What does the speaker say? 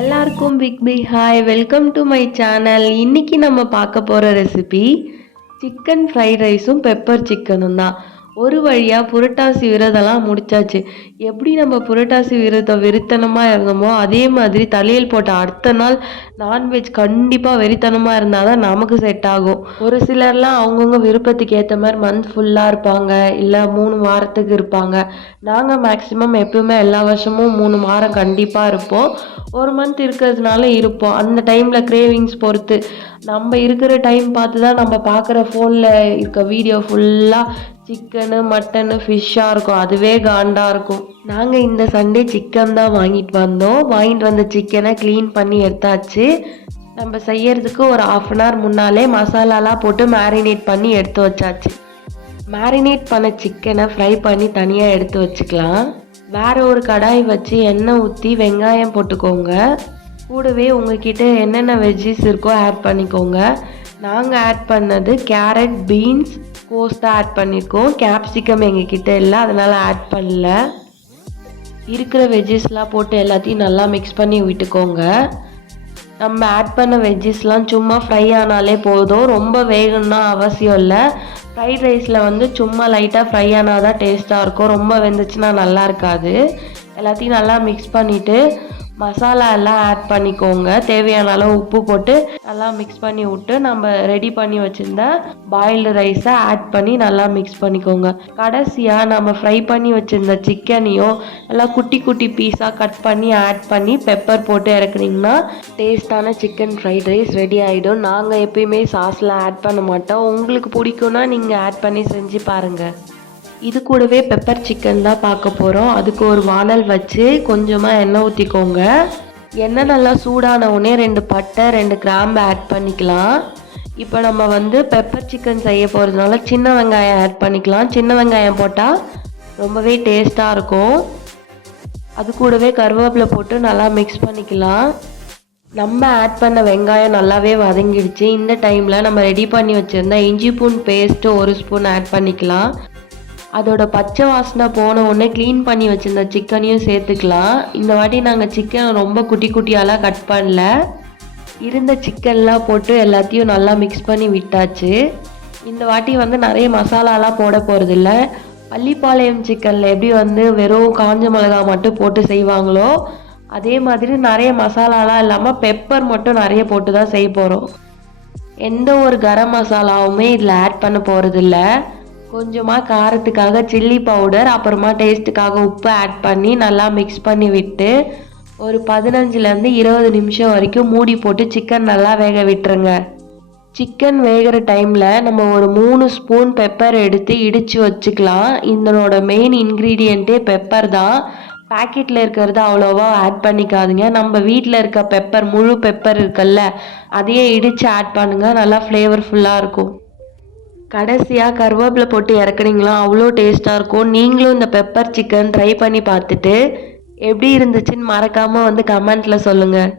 எல்லாருக்கும் big big hi, welcome to my channel. இன்னைக்கு நம்ம பார்க்க போகிற ரெசிபி சிக்கன் ஃப்ரைட் ரைஸும் பெப்பர் சிக்கனும் தான். ஒரு வழியாக புரட்டாசி விரதம்லாம் முடிச்சாச்சு. எப்படி நம்ம புரட்டாசி விரதம் வெறித்தனமாக இருந்தோமோ அதே மாதிரி தலையில் போட்ட அடுத்த நாள் நான்வெஜ் கண்டிப்பாக வெறித்தனமாக இருந்தால் தான் நமக்கு செட் ஆகும். ஒரு சிலர்லாம் அவங்கவுங்க விருப்பத்துக்கு ஏற்ற மாதிரி மந்த் ஃபுல்லாக இருப்பாங்க, இல்லை 3 வாரத்துக்கு இருப்பாங்க. நாங்கள் மேக்ஸிமம் எப்பவுமே எல்லா வருஷமும் 3 வாரம் கண்டிப்பாக இருப்போம். 1 மந்த் இருக்கிறதுனால இருப்போம். அந்த டைமில் கிரேவிங்ஸ் பொறுத்து நம்ம இருக்கிற டைம் பார்த்து தான் நம்ம பார்க்குற ஃபோனில் இருக்க வீடியோ ஃபுல்லாக சிக்கனு மட்டனு ஃபிஷ்ஷாக இருக்கும். அதுவே காண்டாக இருக்கும். நாங்கள் இந்த சண்டே சிக்கன் தான் வாங்கிட்டு வந்தோம். வாங்கிட்டு வந்த சிக்கனை க்ளீன் பண்ணி எடுத்தாச்சு. நம்ம செய்யறதுக்கு ஒரு 1/2 hour முன்னாலே மசாலாலாம் போட்டு மேரினேட் பண்ணி எடுத்து வச்சாச்சு. மேரினேட் பண்ண சிக்கனை ஃப்ரை பண்ணி தனியாக எடுத்து வச்சுக்கலாம். வேறு ஒரு கடாய் வச்சு எண்ணெய் ஊற்றி வெங்காயம் போட்டுக்கோங்க. கூடவே உங்ககிட்ட என்னென்ன வெஜ்ஜிஸ் இருக்கோ ஆட் பண்ணிக்கோங்க. நாங்கள் ஆட் பண்ணது கேரட், பீன்ஸ், கோஸ் தான் ஆட் பண்ணியிருக்கோம். கேப்சிகம் எங்ககிட்ட இல்லை, அதனால் ஆட் பண்ணல. இருக்கிற வெஜ்ஜிஸ்லாம் போட்டு எல்லாத்தையும் நல்லா மிக்ஸ் பண்ணி விட்டுக்கோங்க. நம்ம ஆட் பண்ண வெஜ்ஜிஸ்லாம் சும்மா ஃப்ரை ஆனாலே போதும், ரொம்ப வேகணும்னா அவசியம் இல்லை. ஃப்ரைட் ரைஸில் சும்மா லைட்டாக ஃப்ரை ஆனால் தான் டேஸ்ட்டாக இருக்கும். ரொம்ப வெந்துச்சுன்னா நல்லா இருக்காது. எல்லாத்தையும் நல்லா மிக்ஸ் பண்ணிவிட்டு மசாலா எல்லாம் ஆட் பண்ணிக்கோங்க. தேவையான அளவு உப்பு போட்டு நல்லா மிக்ஸ் பண்ணி விட்டு நம்ம ரெடி பண்ணி வச்சுருந்த பாயில்டு ரைஸை ஆட் பண்ணி நல்லா மிக்ஸ் பண்ணிக்கோங்க. கடைசியாக நம்ம ஃப்ரை பண்ணி வச்சுருந்த சிக்கனையும் எல்லாம் குட்டி குட்டி பீஸாக கட் பண்ணி ஆட் பண்ணி பெப்பர் போட்டு இறக்குனீங்கன்னா டேஸ்டான சிக்கன் ஃப்ரைட் ரைஸ் ரெடி ஆகிடும். நாங்கள் எப்பயுமே சாஸ்லாம் ஆட் பண்ண மாட்டோம். உங்களுக்கு பிடிக்கும்னா நீங்கள் ஆட் பண்ணி செஞ்சு பாருங்கள். இது கூடவே பெப்பர் சிக்கன் தான் பார்க்க போகிறோம். அதுக்கு ஒரு வானல் வச்சு கொஞ்சமாக எண்ணெய் ஊற்றிக்கோங்க. எண்ணெய் நல்லா சூடான உடனே 2 பட்டை 2 கிராம்பு ஆட் பண்ணிக்கலாம். இப்போ நம்ம பெப்பர் சிக்கன் செய்ய போகிறதுனால சின்ன வெங்காயம் ஆட் பண்ணிக்கலாம். சின்ன வெங்காயம் போட்டால் ரொம்பவே டேஸ்ட்டாக இருக்கும். அது கூடவே கருவேப்பிலை போட்டு நல்லா மிக்ஸ் பண்ணிக்கலாம். நம்ம ஆட் பண்ண வெங்காயம் நல்லாவே வதங்கிடுச்சு. இந்த டைமில் நம்ம ரெடி பண்ணி வச்சுருந்த இஞ்சி பூண்டு பேஸ்ட்டு 1 ஸ்பூன் ஆட் பண்ணிக்கலாம். அதோட பச்சை வாசனை போன உடனே க்ளீன் பண்ணி வச்சுருந்த சிக்கனையும் சேர்த்துக்கலாம். இந்த வாட்டி நாங்கள் சிக்கன் ரொம்ப குட்டி குட்டியாலாம் கட் பண்ணல. இருந்த சிக்கன்லாம் போட்டு எல்லாத்தையும் நல்லா மிக்ஸ் பண்ணி விட்டாச்சு. இந்த வாட்டி நிறைய மசாலாலாம் போட போகிறதில்ல. பள்ளிப்பாளையம் சிக்கனில் எப்படி வெறும் காஞ்ச மிளகா மட்டும் போட்டு செய்வாங்களோ அதே மாதிரி நிறைய மசாலாலாம் இல்லாமல் பெப்பர் மட்டும் நிறைய போட்டு தான் செய்ய போகிறோம். எந்த ஒரு கரம் மசாலாவுமே இதில் ஆட் பண்ண போகிறதில்ல. கொஞ்சமாக காரத்துக்காக சில்லி பவுடர், அப்புறமா டேஸ்ட்டுக்காக உப்பு ஆட் பண்ணி நல்லா மிக்ஸ் பண்ணி விட்டு ஒரு 15லேருந்து 20 நிமிஷம் வரைக்கும் மூடி போட்டு சிக்கன் நல்லா வேக விட்டுருங்க. சிக்கன் வேகிற டைமில் நம்ம ஒரு 3 ஸ்பூன் பெப்பர் எடுத்து இடித்து வச்சுக்கலாம். இதனோட மெயின் இன்க்ரீடியண்ட்டே பெப்பர் தான். பேக்கெட்டில் இருக்கிறது அவ்வளோவா ஆட் பண்ணிக்காதீங்க. நம்ம வீட்டில் இருக்க பெப்பர், முழு பெப்பர் இருக்குல்ல, அதையே இடித்து ஆட் பண்ணுங்கள். நல்லா ஃப்ளேவர்ஃபுல்லாக இருக்கும். கடைசியாக கருவேப்பிலை போட்டு இறக்குனீங்களா அவ்வளோ டேஸ்ட்டாக இருக்கும். நீங்களும் இந்த பெப்பர் சிக்கன் ட்ரை பண்ணி பார்த்துட்டு எப்படி இருந்துச்சுன்னு மறக்காமல் கமெண்ட்டில் சொல்லுங்கள்.